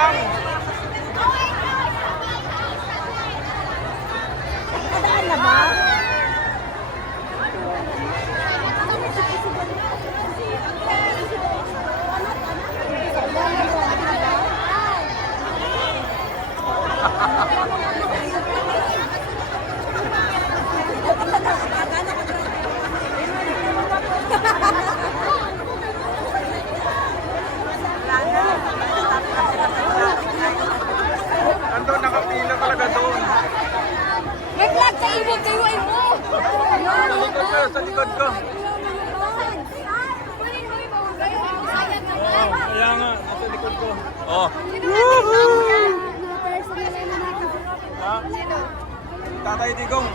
Tabang. Nadaan na ba? Ando, nakapila talaga doon. May vlog sa ibig kayo ay mo! Sa likod ko. Kaya nga, nasa likod ko. Oh. Ha? Tatay Digong.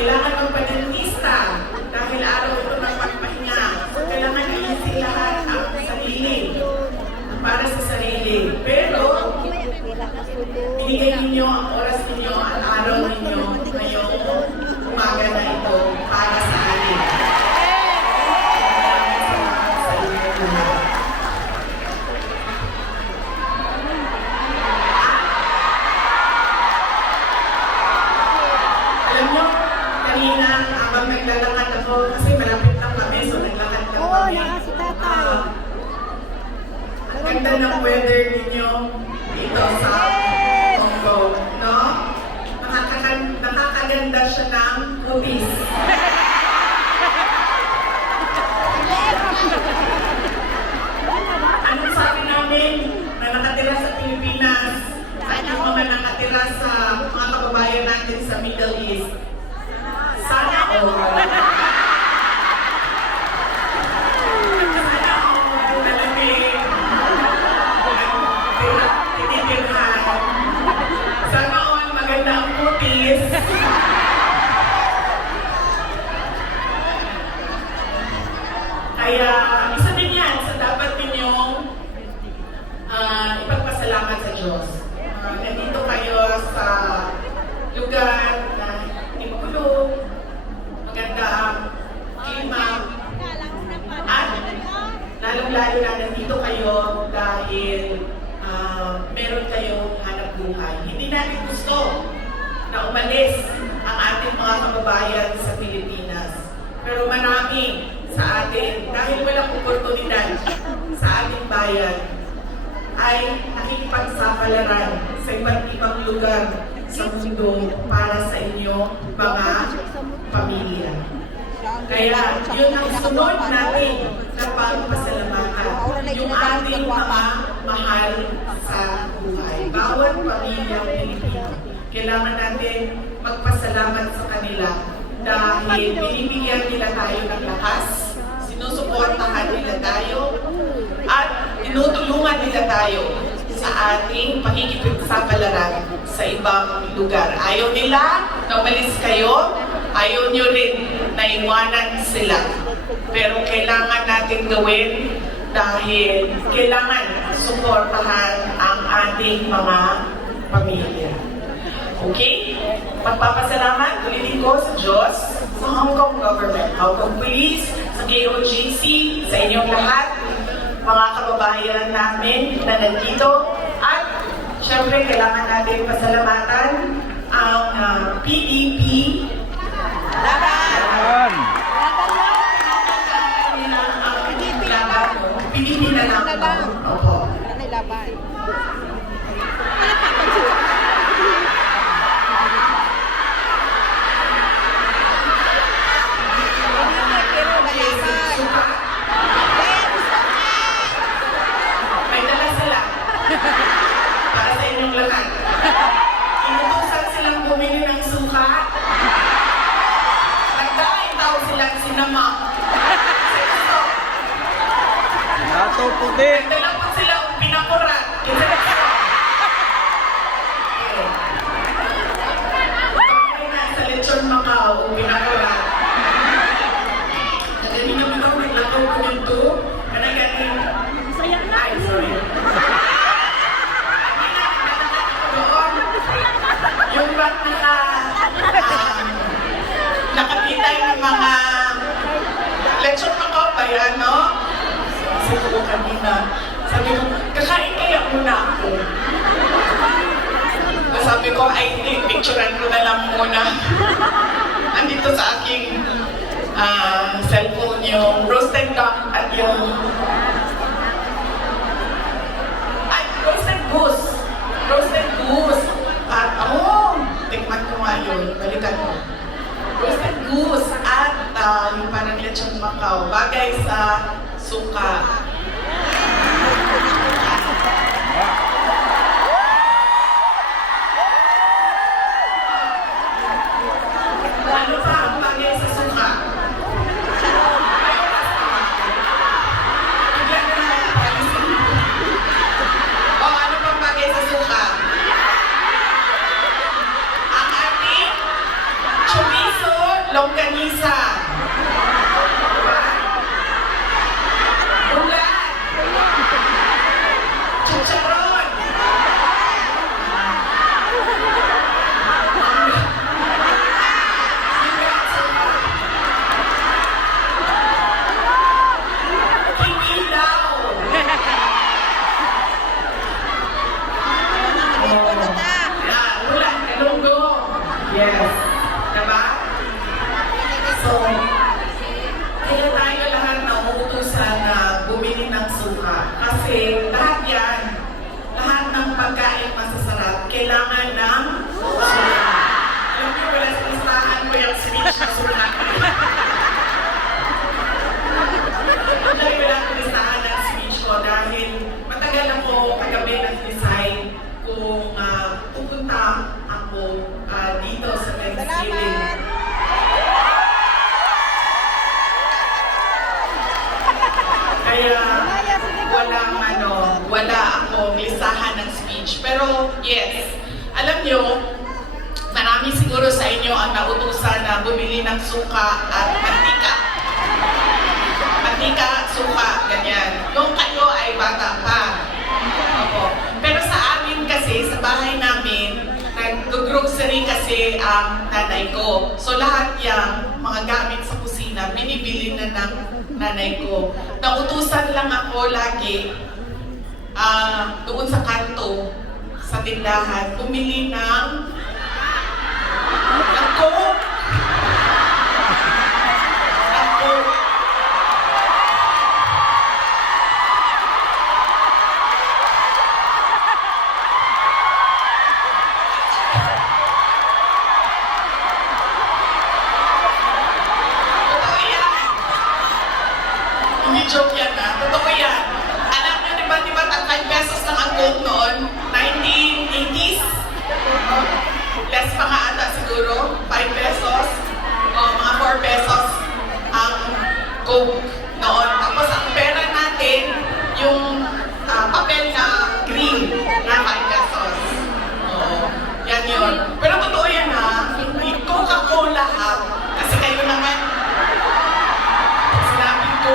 Kailangan magpa-dentista dahil araw ito ng pagpahinga. So, kailangan iisip lahat ang sarili, para sa sarili. Pero, binigay ninyo ang oras ninyo, ang araw ninyo, ngayong umaga na ito para sa atin. Alam nyo, kanina, habang naglalakad ako, kasi malapit lang kami, so naglakad lang kami. Si tatay. Ang ganda ng weather ninyo dito sa Hong Kong, no? Nakakaganda siya ng movies. Anong sabi namin na nakatira sa Pilipinas, sa inyong mga nakatira sa mga kababayan natin sa Middle East? Sana all. Sana all malamig. Tinitirhan. Sana all maganda ang putis. Kaya isa din yan sa dapat ninyong ipagpasalamat sa Diyos. Nandito kayo sa lugar na hindi makulog, maganda ang klima, at lalong-lalo na nandito kayo dahil meron kayong hanap buhay. Hindi natin gusto na umalis ang ating mga kababayan sa Pilipinas. Pero marami sa atin, dahil walang oportunidad sa ating bayan, ay nakikipagsapalaran sa iba't ibang lugar sa mundo para sa inyong mga pamilya. Kaya yun ang sunod natin na pagpasalamatan, yung ating mga mahal sa buhay. Bawat pamilyang Pilipino, kailangan natin magpasalamat sa kanila dahil binibigyan nila tayo ng lakas, sinusuportahan nila tayo, at tinutulungan nila tayo sa ating pakikipagsapalaran sa ibang lugar. Ayaw nila na umalis kayo, ayaw nyo rin na iwanan sila. Pero kailangan natin gawin dahil kailangan suportahan ang ating mga pamilya. Okay? Magpapasalamat ulitin ko sa Diyos, sa Hong Kong government, Hong Kong Police, sa KOJC, sa inyong lahat, mga kababayan namin na nandito, at syempre kailangan natin pasalamatan ang PDP Laban! PDP na lang. Opo. Laban. Ito puti. Dala po sila ang pinakurat. Kinsa na siya? Ito na sa Lechon Macau, ang pinakurat. Nagaling naman ako, naglakaw ko nito. Kanagaling. Ay, sorry. Doon, yung ba't nakakitay ng mga Lechon Macau ba yan, no? Sabi ko kanina, sabi ko, kakain kaya muna ako. Sabi ko, ay hindi, picturean ko na lang muna. Andito sa aking cellphone yung roasted duck at yung roasted goose. Roasted goose. At, tikman ko nga yun. Balikan mo. Roasted goose at yung parang lechon Macau. Bagay sa suka. Ano pa ang bagay sa suka? Bigla na lang ang palisin. Ano pang bagay sa suka? Ang ating chorizo longganisa. Ulan. Chicharon. Kinilaw. Yan, ulan, kalunggo. Yes. Diba? So, kaya tayo lahat na uutusan na bumili ng suka. Kasi lahat yan, lahat ng pagkain masasarap, kailangan ng suka. Alam niyo, wala sa listahan ko yung switch na suka. Dahil wala sa listahan ng switch ko dahil matagal ako kagabi nag-design kung pupunta ako dito sa Thanksgiving. Kaya wala akong listahan ng speech. Pero yes, alam nyo, marami siguro sa inyo ang nautusan na bumili ng suka at mantika. Mantika, suka, ganyan. Nung kayo ay bata pa. Opo. Pero sa amin kasi, sa bahay namin, nag-grocery kasi ang nanay ko. So lahat yung mga gamit sa kusina, binibili na ng nanay ko. Nautusan lang ako lagi doon sa kanto, sa tindahan, bumili ng Coke. Ng Coke. Hindi joke yan totoo yan. Alam nyo, di ba, ang 5 pesos lang ang Coke noon? 1980s? Less pa nga ata siguro, 5 pesos. Mga 4 pesos ang Coke noon. Tapos ang pera natin, yung papel na green na 5 pesos. Yan yun. Pero totoo yan hindi Coca-Cola kasi kayo naman, sinabi ko,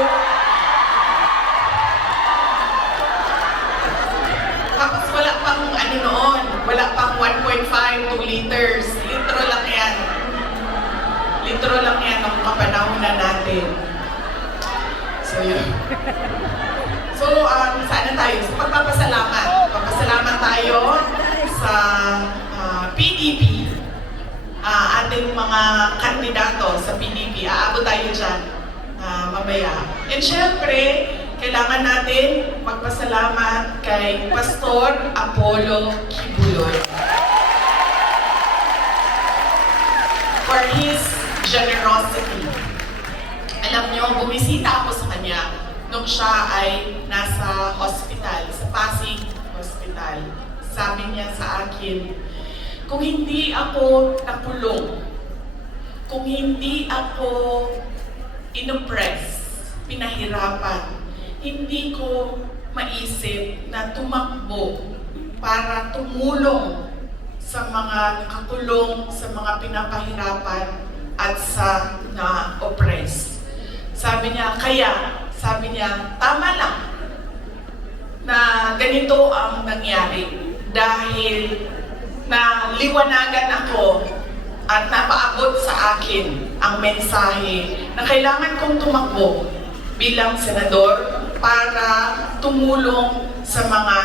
tapos wala pang noon, wala pang 1.5, 2 liters. Litro lang yan. Litro lang yan ang kapanahon na natin. So yun. So, saan na tayo? Sa pagpapasalamat. Pagpapasalamat tayo sa PDP. Ating mga kandidato sa PDP. Aabot tayo dyan mamaya. And syempre, kailangan natin magpasalamat kay Pastor Apollo Kibuloy for his generosity. Alam niyo, bumisita ako sa kanya nung siya ay nasa hospital, sa Pasig Hospital. Sabi niya sa akin, kung hindi ako nakulong, kung hindi ako inoppress, pinahirapan, hindi ko maisip na tumakbo para tumulong sa mga nakakulong, sa mga pinapahirapan at sa na-oppress. Sabi niya, tama lang na ganito ang nangyari dahil naliwanagan ako at napaabot sa akin ang mensahe na kailangan kong tumakbo bilang senador para tumulong sa mga